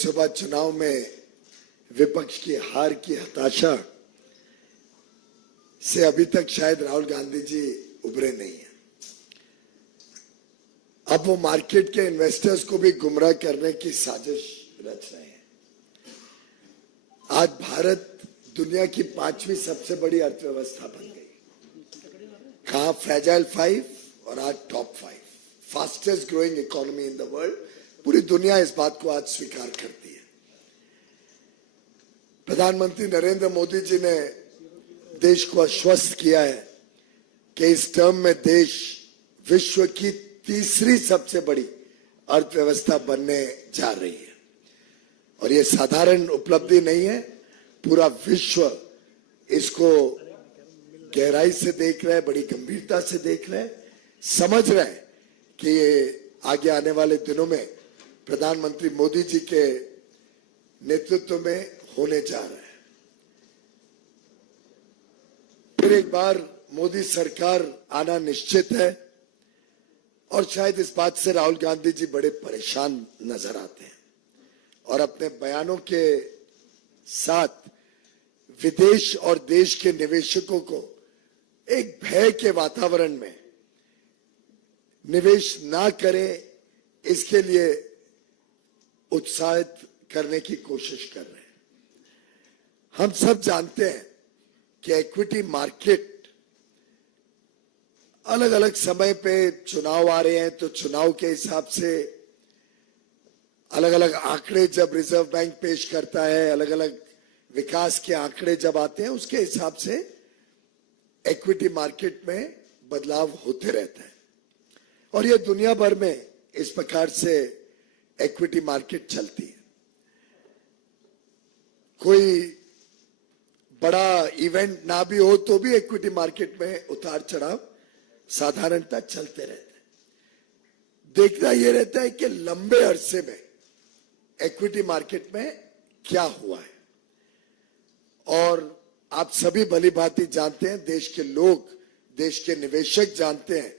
लोकसभा चुनाव में विपक्ष की हार की हताशा से अभी तक शायद राहुल गांधी जी उभरे नहीं है। अब वो मार्केट के इन्वेस्टर्स को भी गुमराह करने की साजिश रच रहे हैं। आज भारत दुनिया की 5वीं सबसे बड़ी अर्थव्यवस्था बन गई। कहा फ्रेजाइल 5 और आज top 5 fastest growing economy in the world. पूरी दुनिया इस बात को आज स्वीकार करती है। प्रधानमंत्री नरेंद्र मोदी जी ने देश को आश्वस्त किया है कि इस टर्म में देश विश्व की तीसरी सबसे बड़ी अर्थव्यवस्था बनने जा रही है। और ये साधारण उपलब्धि नहीं है, पूरा विश्व इसको गहराई से देख रहा है, बड़ी गंभीरता से देख रहा है, समझ रहा है कि ये आगे आने वाले दिनों में प्रधानमंत्री मोदी जी के नेतृत्व में होने जा रहा है। फिर एक बार मोदी सरकार आना निश्चित है और शायद इस बात से राहुल गांधी जी बड़े परेशान नजर आते हैं और अपने बयानों के साथ विदेश और देश के निवेशकों को एक भय के वातावरण में निवेश ना करें, इसके लिए उत्साहित करने की कोशिश कर रहे हैं। हम सब जानते हैं कि इक्विटी मार्केट अलग अलग समय पे चुनाव आ रहे हैं तो चुनाव के हिसाब से अलग अलग आंकड़े जब रिजर्व बैंक पेश करता है, अलग अलग विकास के आंकड़े जब आते हैं, उसके हिसाब से इक्विटी मार्केट में बदलाव होते रहता है। और ये दुनिया भर में इस प्रकार से इक्विटी मार्केट चलती है। कोई बड़ा इवेंट ना भी हो तो भी इक्विटी मार्केट में उतार चढ़ाव साधारणतः चलते रहते हैं। देखना यह रहता है कि लंबे अरसे में इक्विटी मार्केट में क्या हुआ है। और आप सभी भली भांति जानते हैं, देश के लोग, देश के निवेशक जानते हैं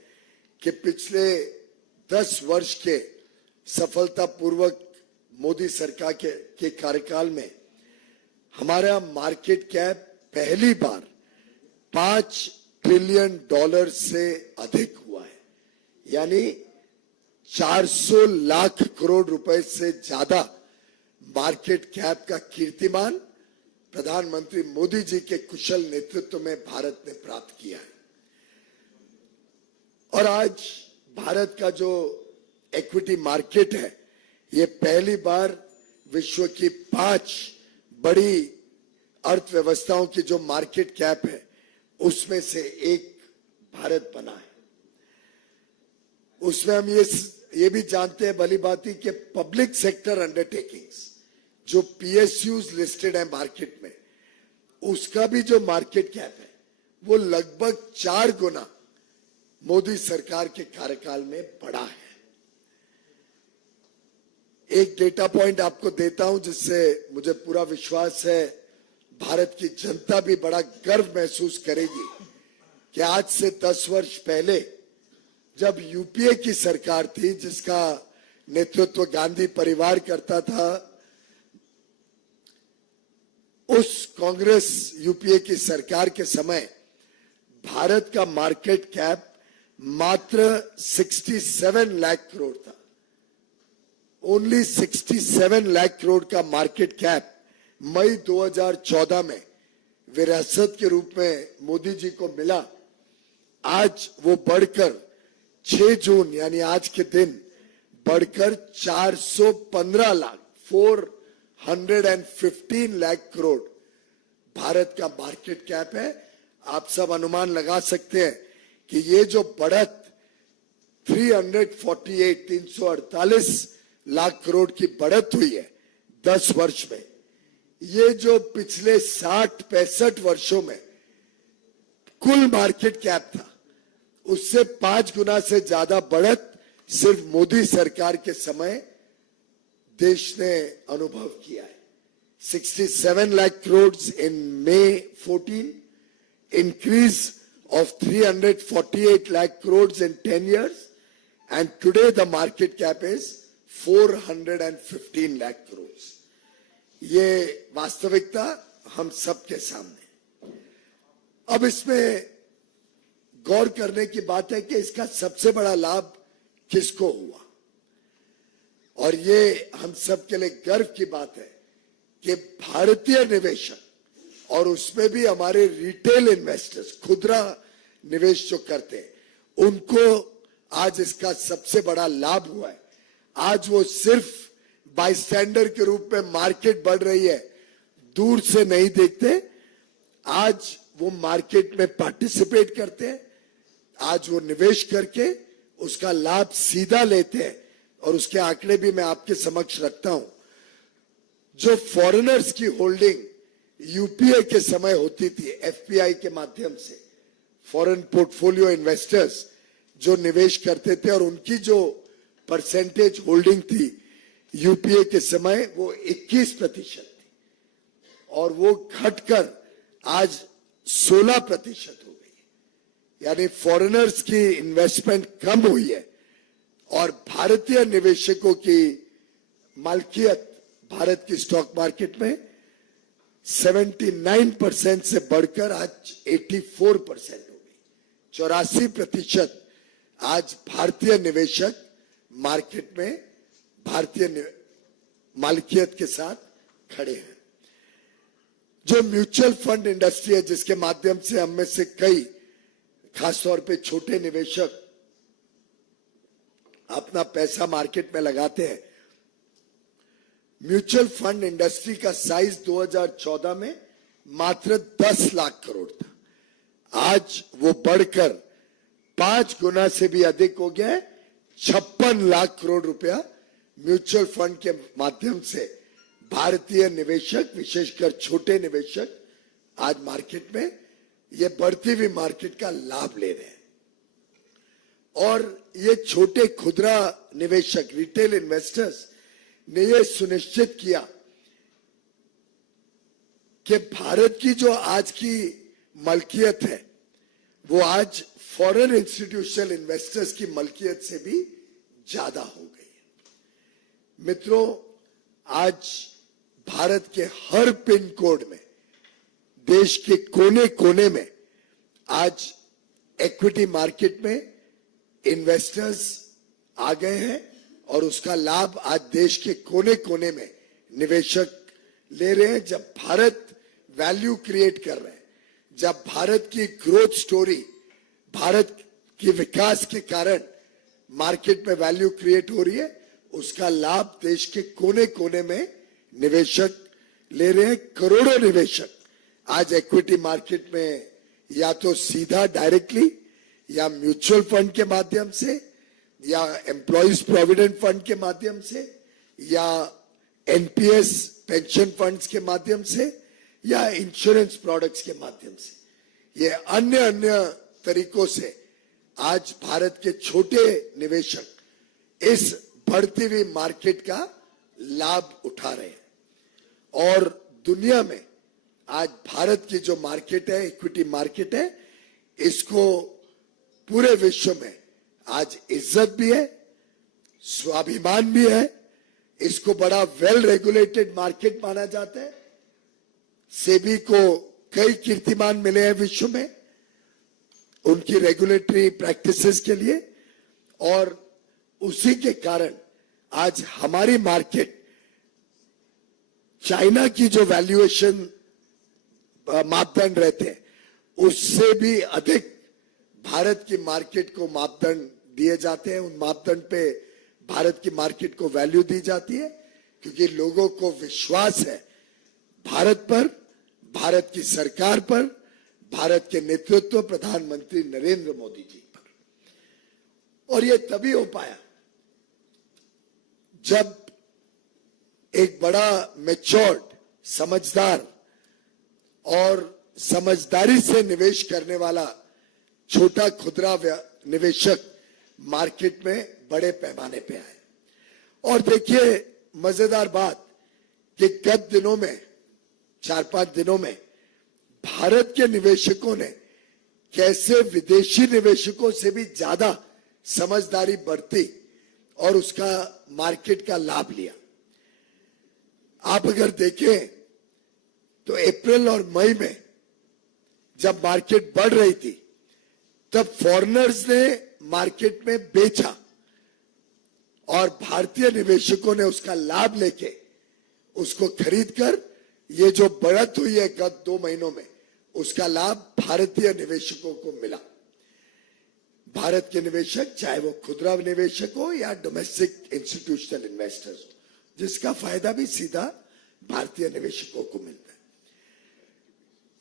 कि पिछले 10 वर्ष के सफलतापूर्वक मोदी सरकार के कार्यकाल में हमारा मार्केट कैप पहली बार $5 ट्रिलियन से अधिक हुआ है। यानी 400 लाख करोड़ रुपए से ज्यादा मार्केट कैप का कीर्तिमान प्रधानमंत्री मोदी जी के कुशल नेतृत्व में भारत ने प्राप्त किया है। और आज भारत का जो इक्विटी मार्केट है, ये पहली बार विश्व की 5 बड़ी अर्थव्यवस्थाओं की जो मार्केट कैप है उसमें से एक भारत बना है। उसमें हम ये भी जानते हैं भली भांति कि पब्लिक सेक्टर अंडरटेकिंग्स जो PSUs लिस्टेड है मार्केट में, उसका भी जो मार्केट कैप है वो लगभग 4 गुना मोदी सरकार के कार्यकाल में बढ़ा है। एक डेटा पॉइंट आपको देता हूं जिससे मुझे पूरा विश्वास है भारत की जनता भी बड़ा गर्व महसूस करेगी कि आज से 10 वर्ष पहले जब यूपीए की सरकार थी, जिसका नेतृत्व गांधी परिवार करता था, उस कांग्रेस यूपीए की सरकार के समय भारत का मार्केट कैप मात्र 67 लाख करोड़ था। ओनली 67 लाख करोड़ का मार्केट कैप मई 2014 में विरासत के रूप में मोदी जी को मिला। आज वो बढ़कर 6 जून यानी आज के दिन बढ़कर 415 लाख 415 लाख करोड़ भारत का मार्केट कैप है। आप सब अनुमान लगा सकते हैं कि ये जो बढ़त 348 लाख करोड़ की बढ़त हुई है 10 वर्ष में, ये जो पिछले 60-65 वर्षों में कुल मार्केट कैप था उससे 5 गुना से ज्यादा बढ़त सिर्फ मोदी सरकार के समय देश ने अनुभव किया है। 67 lakh crores in May 14, increase of 348 lakh crores in 10 years, and today the market cap is 415 lakh crore. ये वास्तविकता हम सबके सामने। अब इसमें गौर करने की बात है कि इसका सबसे बड़ा लाभ किसको हुआ, और ये हम सब के लिए गर्व की बात है कि भारतीय निवेशक और उसमें भी हमारे रिटेल इन्वेस्टर्स, खुदरा निवेश जो करते हैं, उनको आज इसका सबसे बड़ा लाभ हुआ है। आज वो सिर्फ बाईस्टैंडर के रूप में मार्केट बढ़ रही है दूर से नहीं देखते, आज वो मार्केट में पार्टिसिपेट करते हैं, आज वो निवेश करके उसका लाभ सीधा लेते हैं। और उसके आंकड़े भी मैं आपके समक्ष रखता हूं। जो फॉरेनर्स की होल्डिंग यूपीए के समय होती थी, एफपीआई के माध्यम से फॉरेन पोर्टफोलियो इन्वेस्टर्स जो निवेश करते थे, और उनकी जो परसेंटेज होल्डिंग थी यूपीए के समय, वो 21% थी, और वो घटकर आज 16% हो गई। यानी फॉरेनर्स की इन्वेस्टमेंट कम हुई है और भारतीय निवेशकों की मालकियत भारत की स्टॉक मार्केट में 79% से बढ़कर आज 84% हो गई। 84% आज भारतीय निवेशक मार्केट में भारतीय मालकियत के साथ खड़े हैं। जो म्यूचुअल फंड इंडस्ट्री है, जिसके माध्यम से हम में से कई, खासतौर पे छोटे निवेशक अपना पैसा मार्केट में लगाते हैं, म्यूचुअल फंड इंडस्ट्री का साइज 2014 में मात्र 10 लाख करोड़ था। आज वो बढ़कर 5 गुना से भी अधिक हो गया है। 56 लाख करोड़ रुपया म्यूचुअल फंड के माध्यम से भारतीय निवेशक, विशेषकर छोटे निवेशक, आज मार्केट में ये बढ़ती हुई मार्केट का लाभ ले रहे हैं। और ये छोटे खुदरा निवेशक, रिटेल इन्वेस्टर्स ने ये सुनिश्चित किया कि भारत की जो आज की मलकियत है, वो आज फॉरेन इंस्टीट्यूशनल इन्वेस्टर्स की मलकियत से भी ज्यादा हो गई है। मित्रों, आज भारत के हर पिन कोड में, देश के कोने कोने में आज इक्विटी मार्केट में इन्वेस्टर्स आ गए हैं, और उसका लाभ आज देश के कोने कोने में निवेशक ले रहे हैं। जब भारत वैल्यू क्रिएट कर रहे हैं, जब भारत की ग्रोथ स्टोरी, भारत की विकास के कारण मार्केट में वैल्यू क्रिएट हो रही है, उसका लाभ देश के कोने कोने में निवेशक ले रहे हैं। करोड़ों निवेशक आज इक्विटी मार्केट में या तो सीधा डायरेक्टली, या म्यूचुअल फंड के माध्यम से, या एम्प्लॉइज प्रोविडेंट फंड के माध्यम से, या एनपीएस पेंशन फंड्स के माध्यम से, या इंश्योरेंस प्रोडक्ट्स के माध्यम से, ये अन्य अन्य तरीकों से आज भारत के छोटे निवेशक इस बढ़ती हुई मार्केट का लाभ उठा रहे हैं। और दुनिया में आज भारत की जो मार्केट है, इक्विटी मार्केट है, इसको पूरे विश्व में आज इज्जत भी है, स्वाभिमान भी है। इसको बड़ा वेल रेगुलेटेड मार्केट माना जाता है। सेबी को कई कीर्तिमान मिले हैं विश्व में उनकी रेगुलेटरी प्रैक्टिसेस के लिए, और उसी के कारण आज हमारी मार्केट चाइना की जो वैल्यूएशन मापदंड रहते हैं, उससे भी अधिक भारत की मार्केट को मापदंड दिए जाते हैं। उन मापदंड पे भारत की मार्केट को वैल्यू दी जाती है, क्योंकि लोगों को विश्वास है भारत पर, भारत की सरकार पर, भारत के नेतृत्व प्रधानमंत्री नरेंद्र मोदी जी पर। और ये तभी हो पाया जब एक बड़ा मैच्योर्ड, समझदार और समझदारी से निवेश करने वाला छोटा खुदरा निवेशक मार्केट में बड़े पैमाने पे आए। और देखिए मजेदार बात कि गत दिनों में, 4-5 दिनों में भारत के निवेशकों ने कैसे विदेशी निवेशकों से भी ज्यादा समझदारी बरती और उसका मार्केट का लाभ लिया। आप अगर देखें तो अप्रैल और मई में जब मार्केट बढ़ रही थी तब फॉरेनर्स ने मार्केट में बेचा और भारतीय निवेशकों ने उसका लाभ लेके उसको खरीदकर ये जो बढ़त हुई है गत 2 महीनों में उसका लाभ भारतीय निवेशकों को मिला। भारत के निवेशक चाहे वो खुदरा निवेशक हो या डोमेस्टिक इंस्टीट्यूशनल इन्वेस्टर्स हो, जिसका फायदा भी सीधा भारतीय निवेशकों को मिलता है।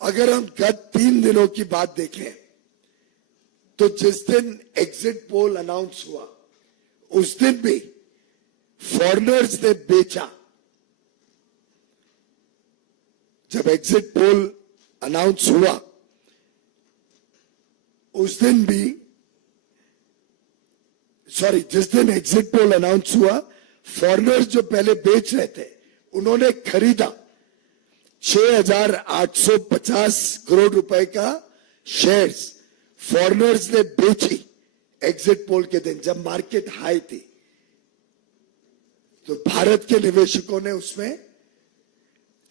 अगर हम गत 3 दिनों की बात देखें तो जिस दिन एग्जिट पोल अनाउंस हुआ उस दिन भी फॉरेनर्स ने बेचा। जब एग्जिट पोल अनाउंस हुआ उस दिन भी जिस दिन एग्जिट पोल अनाउंस हुआ फॉरेनर्स जो पहले बेच रहे थे उन्होंने खरीदा 6,850 करोड़ रुपए का शेयर्स फॉरेनर्स ने बेची एग्जिट पोल के दिन जब मार्केट हाई थी। तो भारत के निवेशकों ने उसमें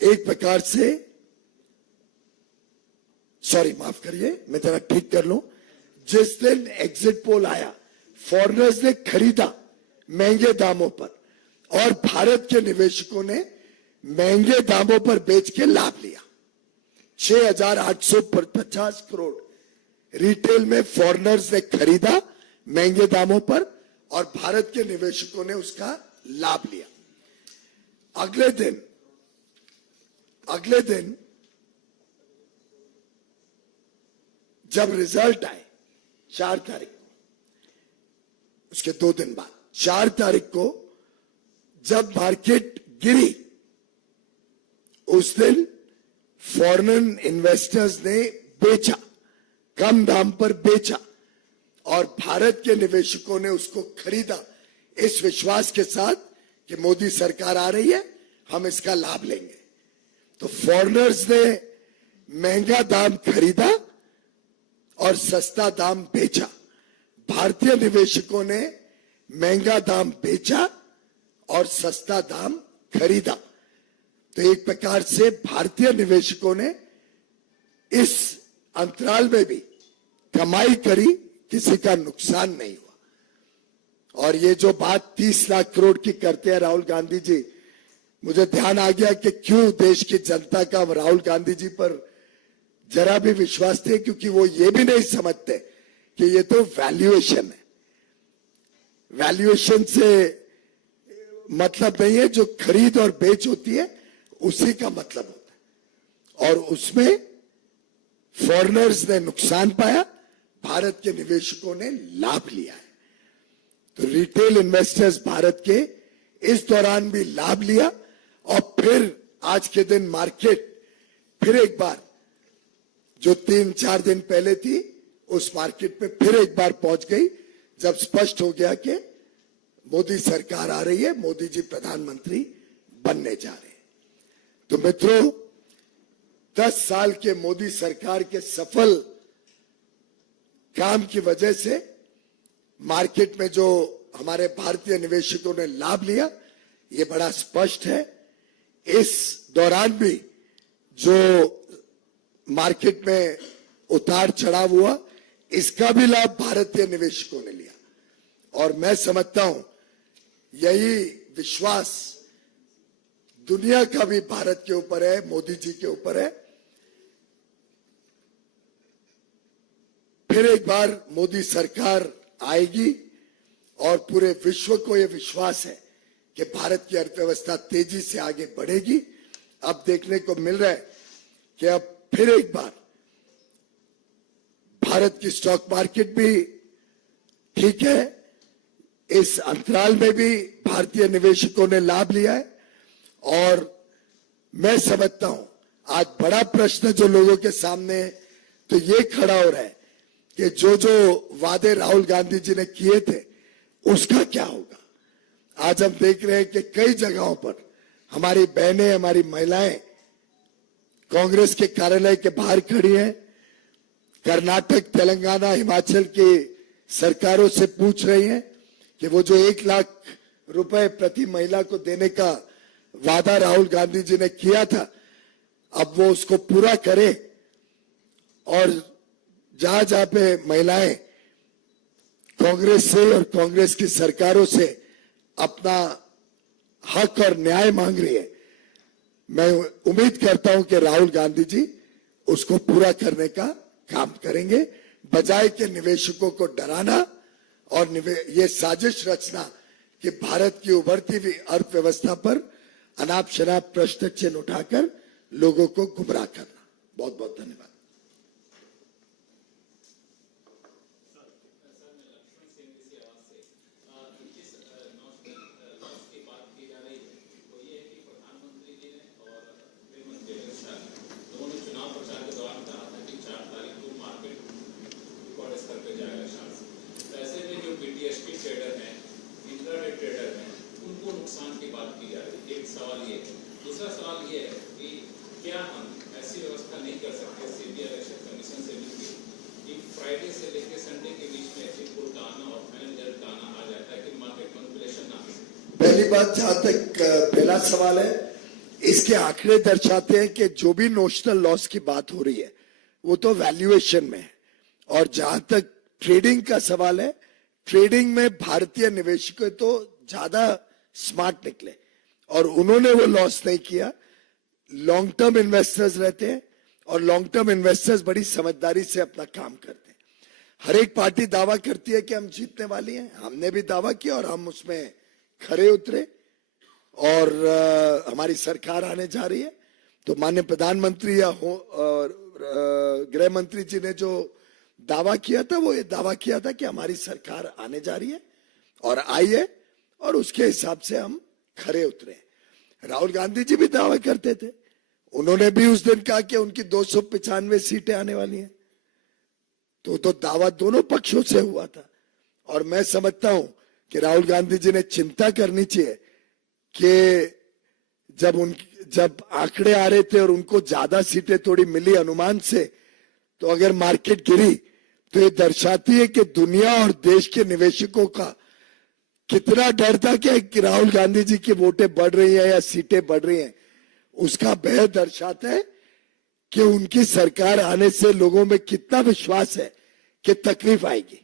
एक प्रकार से माफ करिए मैं जरा ठीक कर लूं, जिस दिन एग्जिट पोल आया फॉरेनर्स ने खरीदा महंगे दामों पर और भारत के निवेशकों ने महंगे दामों पर बेच के लाभ लिया। 6,850 करोड़ रिटेल में फॉरेनर्स ने खरीदा महंगे दामों पर और भारत के निवेशकों ने उसका लाभ लिया। अगले दिन जब रिजल्ट आए 4 तारीख को, उसके 2 दिन बाद 4 तारीख को जब मार्केट गिरी उस दिन फॉरेन इन्वेस्टर्स ने बेचा, कम दाम पर बेचा और भारत के निवेशकों ने उसको खरीदा इस विश्वास के साथ कि मोदी सरकार आ रही है, हम इसका लाभ लेंगे। तो फॉरेनर्स ने महंगा दाम खरीदा और सस्ता दाम बेचा। भारतीय निवेशकों ने महंगा दाम बेचा और सस्ता दाम खरीदा। तो एक प्रकार से भारतीय निवेशकों ने इस अंतराल में भी कमाई करी, किसी का नुकसान नहीं हुआ। और ये जो बात 30 लाख करोड़ की करते हैं राहुल गांधी जी, मुझे ध्यान आ गया कि क्यों देश की जनता का राहुल गांधी जी पर जरा भी विश्वास नहीं, क्योंकि वो ये भी नहीं समझते कि ये तो वैल्यूएशन है। वैल्यूएशन से मतलब नहीं है, जो खरीद और बेच होती है उसी का मतलब होता है। और उसमें फॉरेनर्स ने नुकसान पाया, भारत के निवेशकों ने लाभ लिया है। तो रिटेल इन्वेस्टर्स भारत के इस दौरान भी लाभ लिया और फिर आज के दिन मार्केट फिर एक बार जो 3-4 दिन पहले थी उस मार्केट पे फिर एक बार पहुंच गई, जब स्पष्ट हो गया कि मोदी सरकार आ रही है, मोदी जी प्रधानमंत्री बनने जा रहे हैं। तो मित्रों, 10 साल के मोदी सरकार के सफल काम की वजह से मार्केट में जो हमारे भारतीय निवेशकों ने लाभ लिया ये बड़ा स्पष्ट है। इस दौरान भी जो मार्केट में उतार चढ़ाव हुआ इसका भी लाभ भारतीय निवेशकों ने लिया। और मैं समझता हूं यही विश्वास दुनिया का भी भारत के ऊपर है, मोदी जी के ऊपर है। फिर एक बार मोदी सरकार आएगी और पूरे विश्व को यह विश्वास है कि भारत की अर्थव्यवस्था तेजी से आगे बढ़ेगी। अब देखने को मिल रहा है कि अब फिर एक बार भारत की स्टॉक मार्केट भी ठीक है, इस अंतराल में भी भारतीय निवेशकों ने लाभ लिया है। और मैं समझता हूं आज बड़ा प्रश्न जो लोगों के सामने है तो ये खड़ा हो रहा है कि जो जो वादे राहुल गांधी जी ने किए थे उसका क्या होगा। आज हम देख रहे हैं कि कई जगहों पर हमारी बहनें, हमारी महिलाएं कांग्रेस के कार्यालय के बाहर खड़ी हैं, कर्नाटक, तेलंगाना, हिमाचल की सरकारों से पूछ रही हैं कि वो जो 1 लाख रुपए प्रति महिला को देने का वादा राहुल गांधी जी ने किया था, अब वो उसको पूरा करे और जहां जहां पे महिलाएं कांग्रेस से और कांग्रेस की सरकारों से अपना हक और न्याय मांग रही है, मैं उम्मीद करता हूं कि राहुल गांधी जी उसको पूरा करने का काम करेंगे, बजाय के निवेशकों को डराना और ये साजिश रचना कि भारत की उभरती हुई अर्थव्यवस्था पर अनाप शनाप प्रश्न चिन्ह उठाकर लोगों को गुमराह करना। बहुत बहुत धन्यवाद। दूसरा सवाल ये है कि क्या हम ऐसी व्यवस्था नहीं कर सकते सीबीआई इलेक्शन कमीशन से मिलकर कि फ्राइडे से लेकर संडे के बीच में रिपोर्ट का आना और फाइनल रिजल्ट का आना आ जाता है कि मार्केट मैनिपुलेशन ना हो सके। पहली बात, जहां तक पहला सवाल है, इसके आंकड़े दर्शाते हैं कि जो भी नोशनल लॉस की बात हो रही है वो तो वैल्यूएशन में है, और जहां तक ट्रेडिंग का सवाल है, ट्रेडिंग में भारतीय निवेशक तो ज्यादा स्मार्ट निकले और उन्होंने वो लॉस नहीं किया। लॉन्ग टर्म इन्वेस्टर्स रहते हैं और लॉन्ग टर्म इन्वेस्टर्स बड़ी समझदारी से अपना काम करते हैं। हर एक पार्टी दावा करती है कि हम जीतने वाली हैं, हमने भी दावा किया और हम उसमें खरे उतरे और हमारी सरकार आने जा रही है। तो माननीय प्रधानमंत्री या गृह मंत्री जी ने जो दावा किया था, वो ये दावा किया था कि हमारी सरकार आने जा रही है और आई है, और उसके हिसाब से हम खरे उतरे। राहुल गांधी जी भी दावा करते थे, उन्होंने भी उस दिन कहा कि उनकी 295 सीटें आने वाली हैं। तो दावा दोनों पक्षों से हुआ था, और मैं समझता हूं कि राहुल गांधी जी ने चिंता करनी चाहिए कि जब आंकड़े आ रहे थे और उनको ज्यादा सीटें थोड़ी मिली अनुमान से, तो अगर मार्केट गिरी तो ये दर्शाती है कि दुनिया और देश के निवेशकों का कितना डर था कि राहुल गांधी जी की वोटें बढ़ रही है या सीटें बढ़ रही हैं। उसका भय दर्शाता है कि उनकी सरकार आने से लोगों में कितना विश्वास है कि तकलीफ आएगी।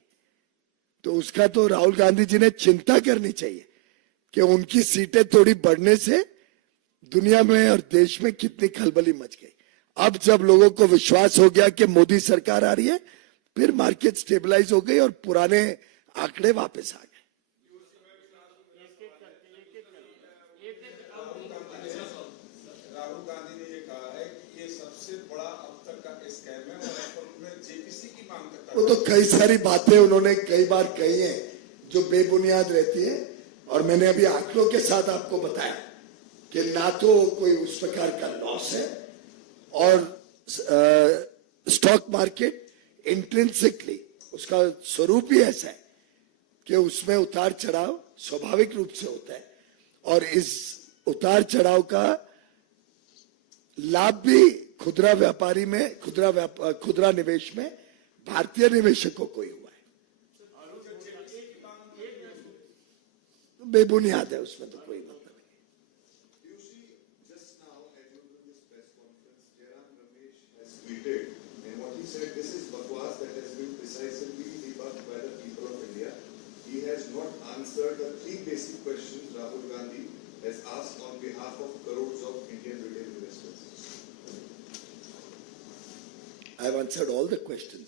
तो उसका तो राहुल गांधी जी ने चिंता करनी चाहिए कि उनकी सीटें थोड़ी बढ़ने से दुनिया में और देश में कितनी खलबली मच गई। अब जब लोगों को विश्वास हो गया कि मोदी सरकार आ रही है, फिर मार्केट स्टेबलाइज हो गई और पुराने आंकड़े वापस आ गए। राहुल गांधी ने ये कहा है कि ये सबसे बड़ा अब तक का स्कैम है और उन्होंने जेपीसी की मांग करता है। वो तो कई सारी बातें उन्होंने कई बार कही हैं जो बेबुनियाद रहती है, और मैंने अभी आंकड़ों के साथ आपको बताया कि ना तो कोई उस प्रकार का लॉस है, और स्टॉक मार्केट इंट्रिंसिकली उसका स्वरूप ही ऐसा है कि उसमें उतार चढ़ाव स्वाभाविक रूप से होता है, और इस उतार चढ़ाव का लाभ भी खुदरा व्यापारी में खुदरा निवेश में भारतीय निवेशकों को ही हुआ है। तो बेबुनियाद है, उसमें तो कोई मतलब has asked on behalf of crores of Indian retail investors. I have answered all the questions.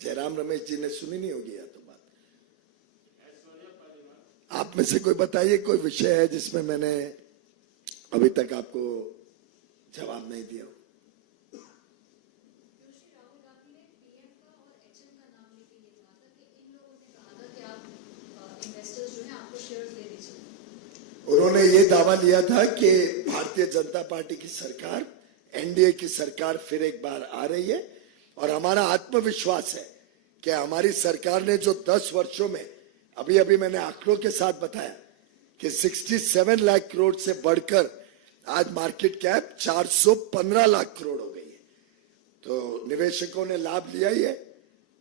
Jairam Ramesh ji ने सुनी नहीं होगी या तो बात। आप में से कोई बताइए, कोई विषय है जिसमें मैंने अभी तक आपको जवाब नहीं दिया हो। उन्होंने ये दावा लिया था कि भारतीय जनता पार्टी की सरकार, एनडीए की सरकार फिर एक बार आ रही है, और हमारा आत्मविश्वास है कि हमारी सरकार ने जो 10 वर्षों में, अभी अभी मैंने आंकड़ों के साथ बताया कि 67 लाख करोड़ से बढ़कर आज मार्केट कैप 415 लाख करोड़ हो गई है। तो निवेशकों ने लाभ लिया ही है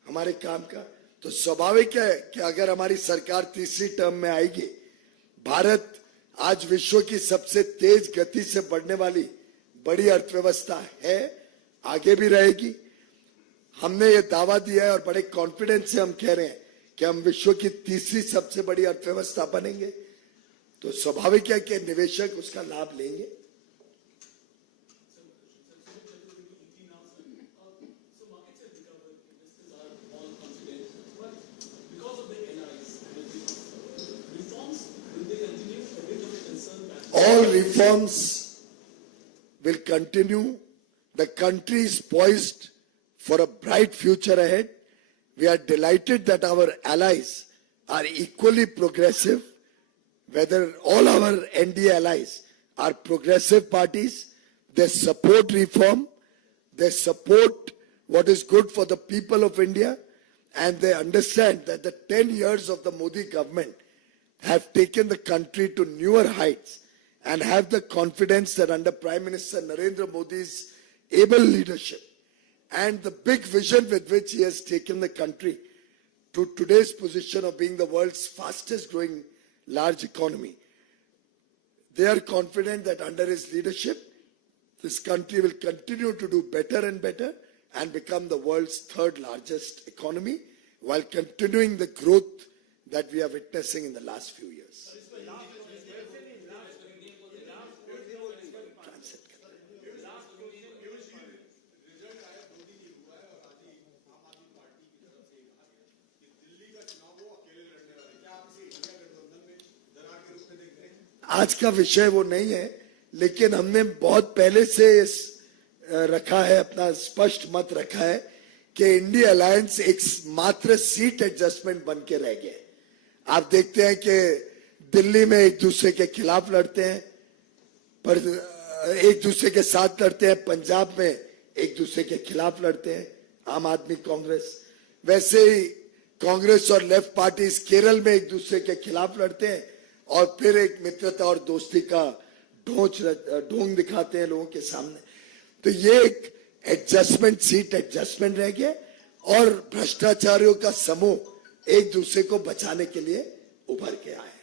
हमारे काम का, तो स्वाभाविक है कि अगर हमारी सरकार तीसरी टर्म में आएगी, भारत आज विश्व की सबसे तेज गति से बढ़ने वाली बड़ी अर्थव्यवस्था है, आगे भी रहेगी। हमने ये दावा दिया है और बड़े कॉन्फिडेंस से हम कह रहे हैं कि हम विश्व की तीसरी सबसे बड़ी अर्थव्यवस्था बनेंगे। तो स्वाभाविक है कि निवेशक उसका लाभ लेंगे। All reforms will continue. The country is poised for a bright future ahead. We are delighted that our allies are equally progressive, whether all our NDA allies are progressive parties. They support reform, they support what is good for the people of India, and they understand that the 10 years of the Modi government have taken the country to newer heights, and have the confidence that under Prime Minister Narendra Modi's able leadership and the big vision with which he has taken the country to today's position of being the world's fastest growing large economy, they are confident that under his leadership, this country will continue to do better and better and become the world's third largest economy while continuing the growth that we are witnessing in the last few years. आज का विषय वो नहीं है, लेकिन हमने बहुत पहले से रखा है, अपना स्पष्ट मत रखा है कि इंडिया अलायंस एक मात्र सीट एडजस्टमेंट बन के रह गए। आप देखते हैं कि दिल्ली में एक दूसरे के खिलाफ लड़ते हैं, पर एक दूसरे के साथ लड़ते हैं, पंजाब में एक दूसरे के खिलाफ लड़ते हैं आम आदमी कांग्रेस, वैसे ही कांग्रेस और लेफ्ट पार्टीज केरल में एक दूसरे के खिलाफ लड़ते हैं और फिर एक मित्रता और दोस्ती का ढोंग दिखाते हैं लोगों के सामने। तो ये एक एडजस्टमेंट सीट एडजस्टमेंट रह गया और भ्रष्टाचारियों का समूह एक दूसरे को बचाने के लिए उभर के आया।